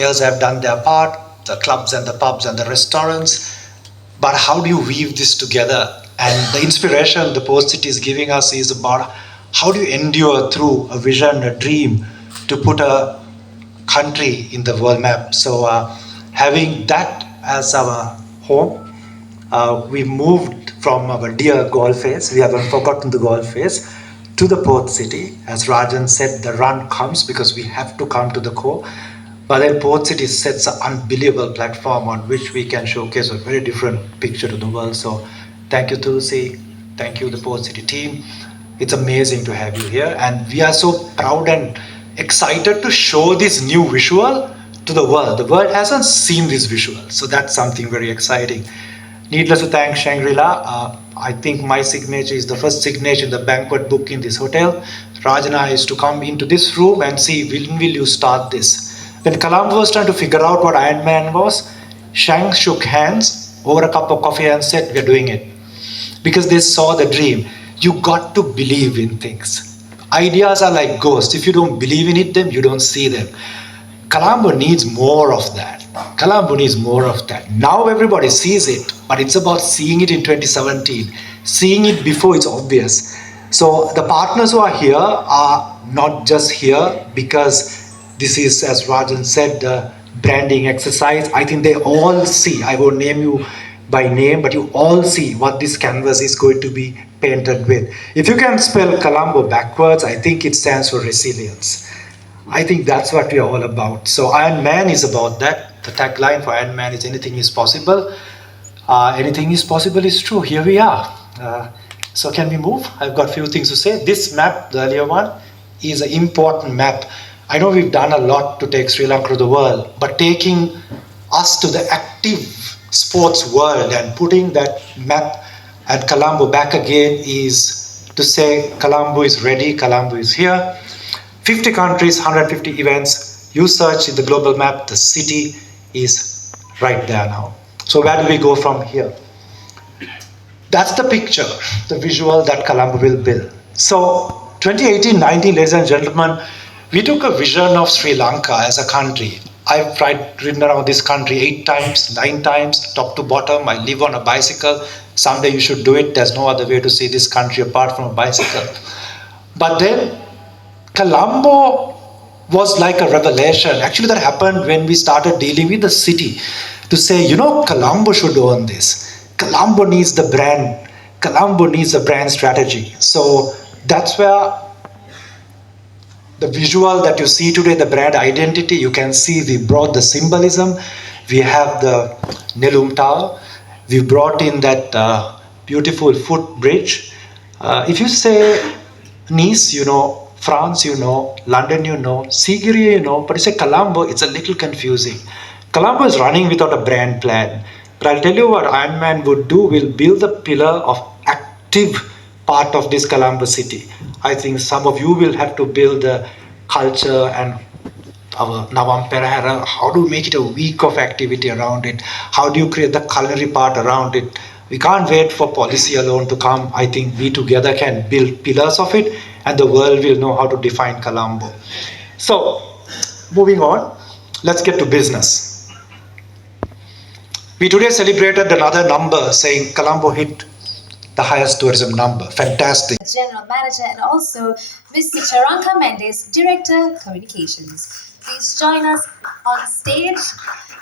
players have done their part, the clubs and the pubs and the restaurants. But how do you weave this together? And the inspiration the Port City is giving us is about how do you endure through a vision, a dream, to put a country in the world map. So having that as our home, we moved from our dear golf face, we haven't forgotten the golf face, to the Port City. As Rajan said, the run comes because we have to come to the core. But then Port City sets an unbelievable platform on which we can showcase a very different picture to the world. So thank you, Tulsi. Thank you, the Port City team. It's amazing to have you here. And we are so proud and excited to show this new visual to the world. The world hasn't seen this visual. So that's something very exciting. Needless to thank Shangri-La. I think my signature is the first signature in the banquet book in this hotel. Rajana is to come into this room and see, when will you start this? When Colombo was trying to figure out what Ironman was, Shang shook hands over a cup of coffee and said, we're doing it. Because they saw the dream. You got to believe in things. Ideas are like ghosts. If you don't believe in it, then you don't see them. Colombo needs more of that. Colombo needs more of that. Now everybody sees it, but it's about seeing it in 2017, seeing it before it's obvious. So the partners who are here are not just here because this is, as Rajan said, the branding exercise. I think they all see, I won't name you by name, but you all see what this canvas is going to be painted with. If you can spell Colombo backwards, I think it stands for resilience. I think that's what we're all about. So Ironman is about that. The tagline for Ironman is anything is possible. Anything is possible is true. Here we are. So can we move? I've got a few things to say. This map, the earlier one, is an important map. I know we've done a lot to take Sri Lanka to the world, but taking us to the active sports world and putting that map at Colombo back again is to say Colombo is ready, Colombo is here. 50 countries, 150 events. You search in the global map, the city is right there now. So where do we go from here? That's the picture, the visual that Colombo will build. So 2018-19, ladies and gentlemen, we took a vision of Sri Lanka as a country. I've ridden around this country 8 times, 9 times, top to bottom. I live on a bicycle. Someday you should do it. There's no other way to see this country apart from a bicycle. But then Colombo was like a revelation. Actually, that happened when we started dealing with the city to say, you know, Colombo should own this. Colombo needs the brand. Colombo needs a brand strategy. So that's where the visual that you see today, the brand identity, you can see we brought the symbolism. We have the Nelum Tower. We brought in that beautiful footbridge. If you say Nice, you know, France, you know, London, you know, Sigiriya, you know, but you say Colombo, it's a little confusing. Colombo is running without a brand plan. But I'll tell you what Ironman would do, we'll build the pillar of active part of this Colombo city. I think some of you will have to build the culture and our Navam Perahara, how do you make it a week of activity around it? How do you create the culinary part around it? We can't wait for policy alone to come. I think we together can build pillars of it and the world will know how to define Colombo. So, moving on, let's get to business. We today celebrated another number saying Colombo hit the highest tourism number. Fantastic. General Manager and also Mr. Charanka Mendes, Director Communications. Please join us on stage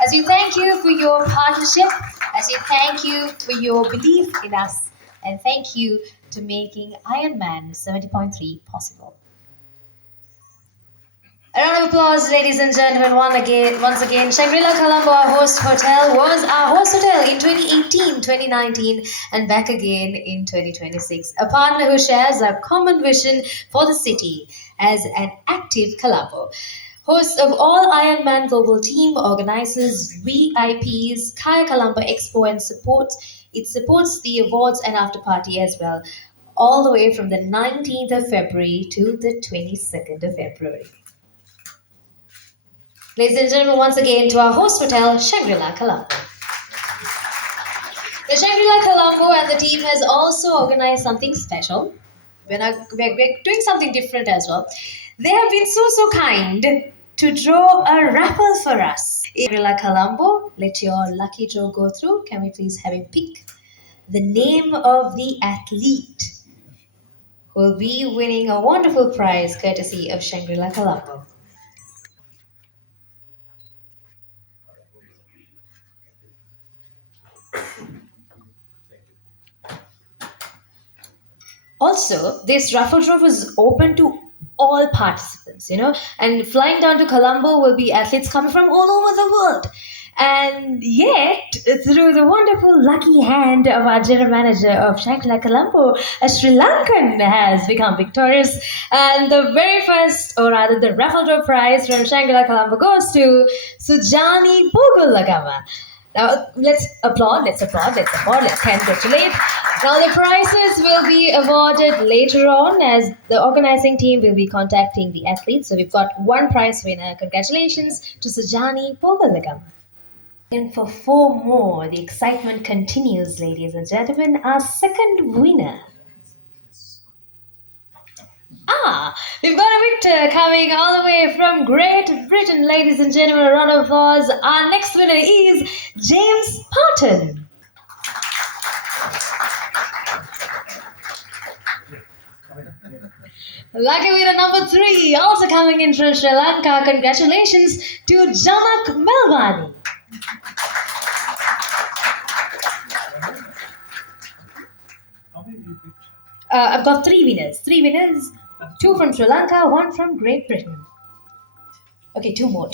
as we thank you for your partnership, as we thank you for your belief in us, and thank you to making Ironman 70.3 possible. A round of applause, ladies and gentlemen, once again. Shangri-La Colombo, our host hotel, was our host hotel in 2018, 2019, and back again in 2026. A partner who shares a common vision for the city as an active Colombo. Host of all Ironman Global Team, organizes VIPs, Kaya Colombo Expo, and it supports the awards and after party as well, all the way from the 19th of February to the 22nd of February. Ladies and gentlemen, once again to our host hotel, Shangri-La Colombo. The Shangri-La Colombo and the team has also organized something special. We're doing something different as well. They have been so kind to draw a raffle for us. Irila Colombo, let your lucky draw go through. Can we please have him pick the name of the athlete who will be winning a wonderful prize courtesy of Shangri-La Colombo? Also, this raffle draw was open to all participants, and flying down to Colombo will be athletes coming from all over the world. And yet, through the wonderful lucky hand of our general manager of Shangri-La Colombo, a Sri Lankan has become victorious. And the very first, or rather the raffle draw prize from Shangri-La Colombo goes to Sujani Bogulagama. Now let's congratulate. Now the prizes will be awarded later on as the organizing team will be contacting the athletes. So we've got one prize winner. Congratulations to Sujani Pogalagam. And for four more, the excitement continues, ladies and gentlemen. Our second winner. We've got a victor coming all the way from Great Britain, ladies and gentlemen. A round of applause. Our next winner is James Parton. Lucky winner number 3, also coming in from Sri Lanka. Congratulations to Jamak Melvani. I've got 3 winners. 3 winners. 2 from Sri Lanka, 1 from Great Britain. Okay, 2 more.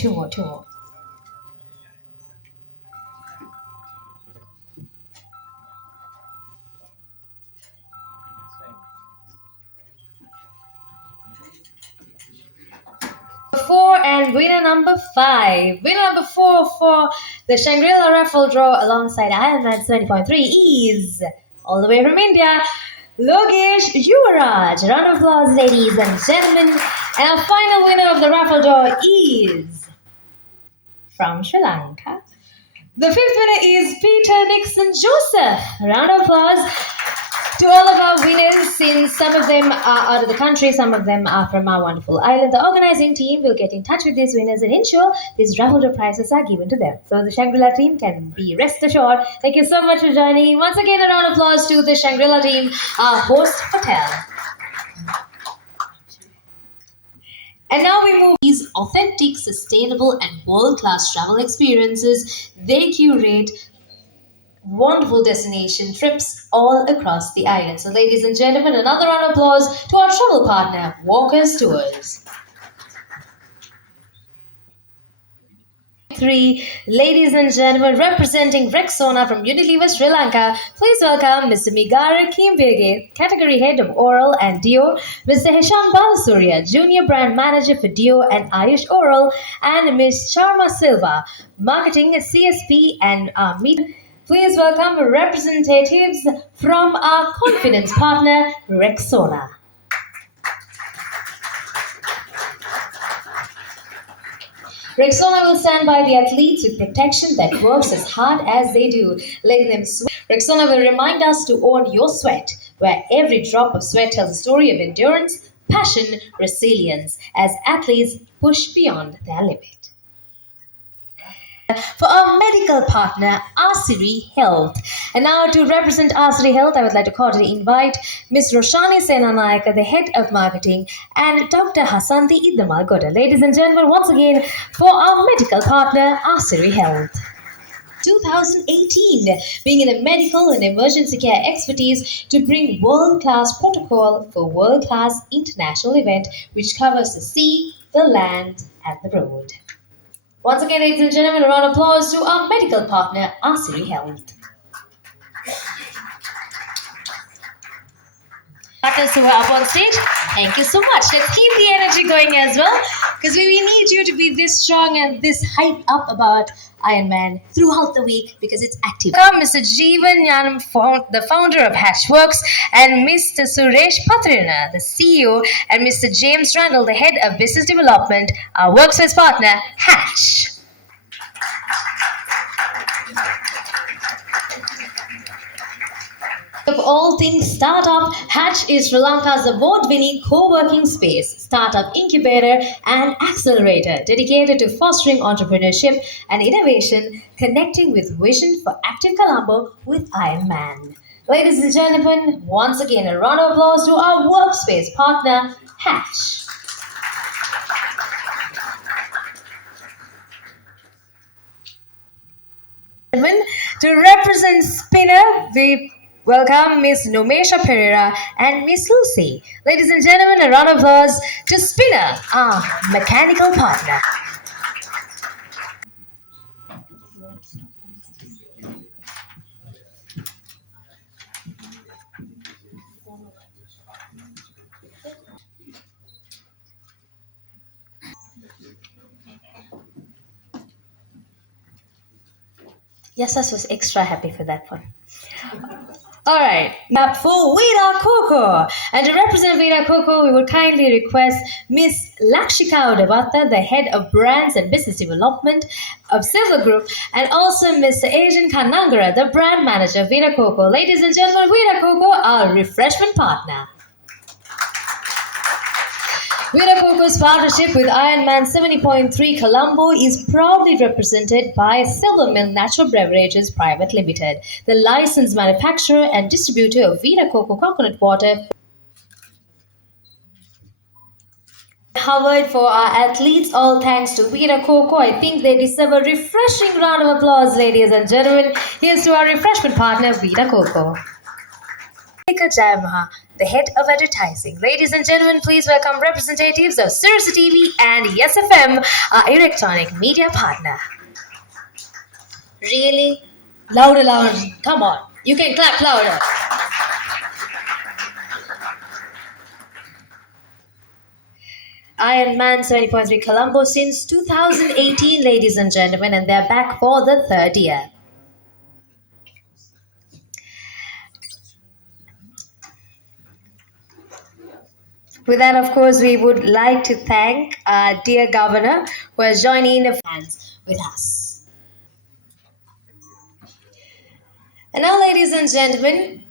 And winner number 5. Winner number 4 for the Shangri-La raffle draw alongside Ironman 70.3 is, all the way from India, Logesh Yuvaraj. Round of applause, ladies and gentlemen. And our final winner of the raffle draw is from Sri Lanka. The 5th winner is Peter Nixon Joseph. Round of applause to all of our winners, since some of them are out of the country, some of them are from our wonderful island. The organizing team will get in touch with these winners and ensure these raffle draw prizes are given to them. So the Shangri-La team can be rest assured. Thank you so much for joining. Once again, a round of applause to the Shangri-La team, our host hotel. And now we move these authentic, sustainable, and world-class travel experiences. They curate wonderful destination trips all across the island. So, ladies and gentlemen, another round of applause to our travel partner, Walker's Tours. 3, ladies and gentlemen, representing Rexona from Unilever Sri Lanka, please welcome Mr. Migara Kimbege, Category Head of Oral and Dio, Mr. Hesham Balasurya, Junior Brand Manager for Dio and Ayush Oral, and Ms. Charma Silva, Marketing CSP and Media. Please welcome representatives from our confidence partner, Rexona. Rexona will stand by the athletes with protection that works as hard as they do, letting them sweat. Rexona will remind us to own your sweat, where every drop of sweat tells a story of endurance, passion, resilience, as athletes push beyond their limit. For our medical partner, Asiri Health. And now to represent Asiri Health, I would like to cordially invite Ms. Roshani Senanayaka, the Head of Marketing, and Dr. Hasanti Iddamalgoda. Ladies and gentlemen, once again, for our medical partner, Asiri Health. 2018, being in the medical and emergency care expertise to bring world-class protocol for world-class international event which covers the sea, the land, and the road. Once again, ladies and gentlemen, a round of applause to our medical partner, Asiri Health. Partners who are up on stage, thank you so much. Let's keep the energy going as well, because we need you to be this strong and this hyped up about Ironman throughout the week, because it's active. Welcome Mr. Jeevan Yanam, the founder of Hatchworks, and Mr. Suresh Patrina, the CEO, and Mr. James Randall, the head of business development, our workspace partner, Hatch. Of all things startup, Hatch is Sri Lanka's award-winning co-working space, startup incubator and accelerator dedicated to fostering entrepreneurship and innovation, connecting with vision for active Colombo with Ironman. Ladies and gentlemen, once again a round of applause to our workspace partner, Hatch. To represent Spinner, we welcome Miss Nomesha Pereira and Miss Lucy. Ladies and gentlemen, a round of applause to Spinner, our mechanical partner. Yes, I was extra happy for that one. All right, now for Vida Coco. And to represent Vida Coco, we would kindly request Miss Lakshika Udavata, the head of brands and business development of Silver Group, and also Mr. Asian Kanangara, the brand manager of Vida Coco. Ladies and gentlemen, Vida Coco, our refreshment partner. Vida Coco's partnership with Ironman 70.3 Colombo is proudly represented by Silver Mill Natural Beverages Private Limited, the licensed manufacturer and distributor of Vida Coco coconut water. Howard for our athletes, all thanks to Vida Coco. I think they deserve a refreshing round of applause, ladies and gentlemen. Here's to our refreshment partner, Vida Coco. Eka Jayamaha, the head of advertising. Ladies and gentlemen, please welcome representatives of Sirius TV and Yes FM, our electronic media partner. Really? Louder, louder. Come on. You can clap louder. Ironman 70.3 Colombo since 2018, ladies and gentlemen, and they're back for the third year. With that, of course, we would like to thank our dear governor who has joined in the fans with us. And now, ladies and gentlemen,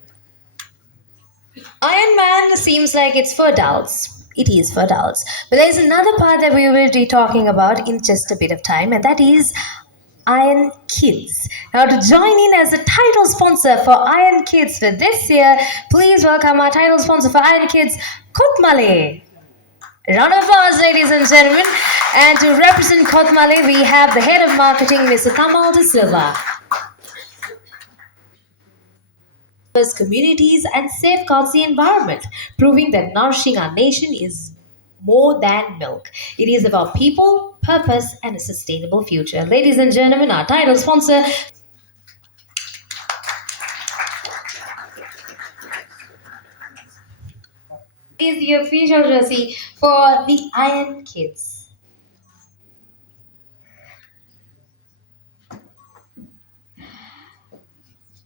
Ironman seems like it's for adults. It is for adults. But there's another part that we will be talking about in just a bit of time, and that is Iron Kids. Now, to join in as a title sponsor for Iron Kids for this year, please welcome our title sponsor for Iron Kids, Kotmale. Round of applause, ladies and gentlemen. And to represent Kotmale, we have the head of marketing, Mr. Tamal De Silva. Communities and safeguards the environment, proving that nourishing our nation is more than milk. It is about people, purpose, and a sustainable future. Ladies and gentlemen, our title sponsor is the official jersey for the Iron Kids.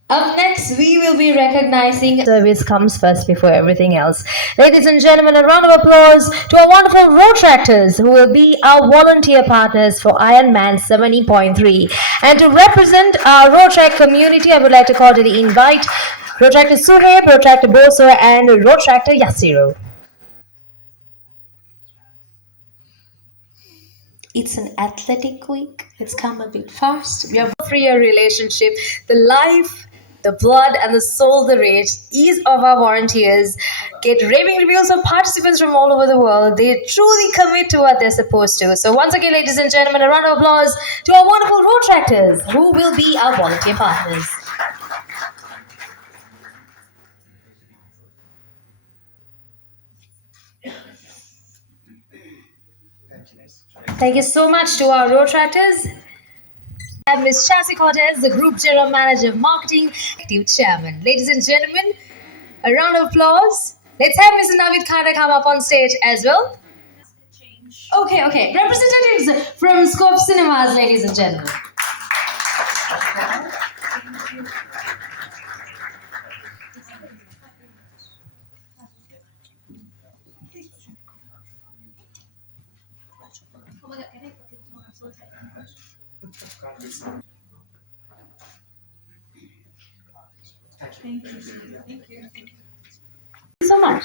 Up next, we will be recognizing service comes first before everything else. Ladies and gentlemen, a round of applause to our wonderful road tractors who will be our volunteer partners for Ironman 70.3. And to represent our road track community, I would like to cordially invite Road Tractor Suhaib, Road Tractor Boso, and Road Tractor Yasiro. It's an athletic week. Let's come a bit fast. We have a 3-year relationship. The life, the blood, and the soul, the rage is of our volunteers. Get raving reviews from participants from all over the world. They truly commit to what they're supposed to. So once again, ladies and gentlemen, a round of applause to our wonderful road tractors who will be our volunteer partners. Thank you so much to our road tractors. And Ms. Chassie Cortez, the Group General Manager of Marketing, Active Chairman. Ladies and gentlemen, a round of applause. Let's have Mr. Navid Khana come up on stage as well. Okay. Representatives from Scope Cinemas, ladies and gentlemen. So much.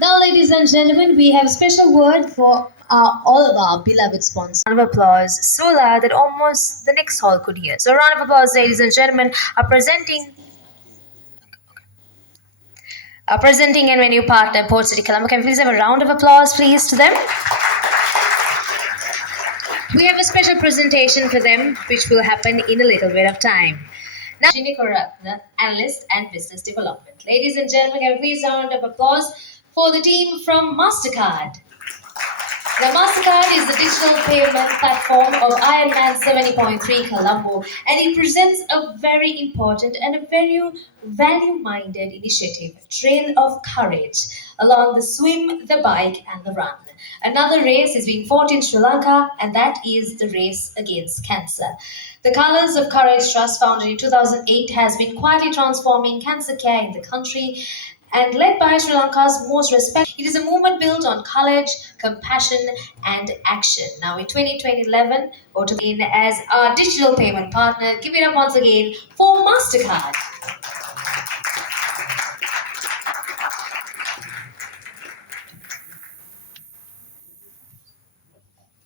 Now, ladies and gentlemen, we have a special word for all of our beloved sponsors. Round of applause so loud that almost the next hall could hear. So, round of applause, ladies and gentlemen, are presenting and venue partner Port City Colombo. Can we please have a round of applause, please, to them? We have a special presentation for them, which will happen in a little bit of time. Now, Shini Koratna, Analyst and Business Development. Ladies and gentlemen, can we please round of applause for the team from MasterCard. The MasterCard is the digital payment platform of Ironman 70.3 Colombo, and it presents a very important and a very value-minded initiative, Trail of Courage, along the swim, the bike, and the run. Another race is being fought in Sri Lanka, and that is the race against cancer. The Colors of Courage Trust, founded in 2008, has been quietly transforming cancer care in the country and led by Sri Lanka's most respected. It is a movement built on courage, compassion, and action. Now, in 2011, in as our digital payment partner, give it up once again for MasterCard.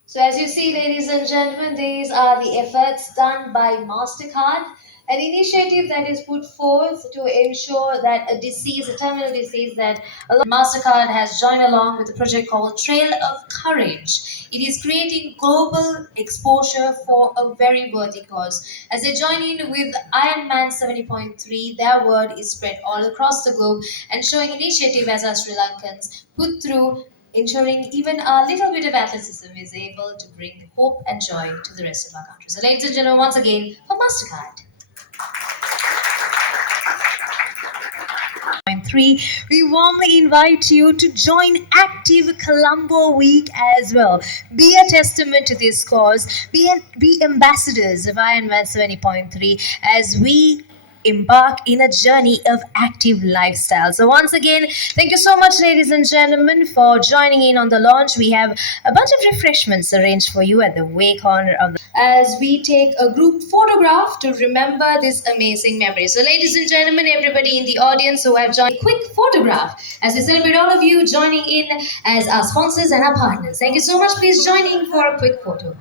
So as you see, ladies and gentlemen, these are the efforts done by MasterCard, an initiative that is put forth to ensure that a terminal disease that MasterCard has joined along with a project called Trail of Courage. It is creating global exposure for a very worthy cause. As they join in with Ironman 70.3, their word is spread all across the globe and showing initiative as our Sri Lankans put through ensuring even a little bit of athleticism is able to bring hope and joy to the rest of our country. So, ladies and gentlemen, once again, for MasterCard. 3, we warmly invite you to join Active Colombo Week as well. Be a testament to this cause. Be ambassadors of Ironman 70.3 as we embark in a journey of active lifestyle. So once again, thank you so much, ladies and gentlemen, for joining in on the launch. We have a bunch of refreshments arranged for you at the way corner of the as we take a group photograph to remember this amazing memory. So ladies and gentlemen, everybody in the audience who have joined, a quick photograph as we celebrate all of you joining in as our sponsors and our partners. Thank you so much. Please join in for a quick photo.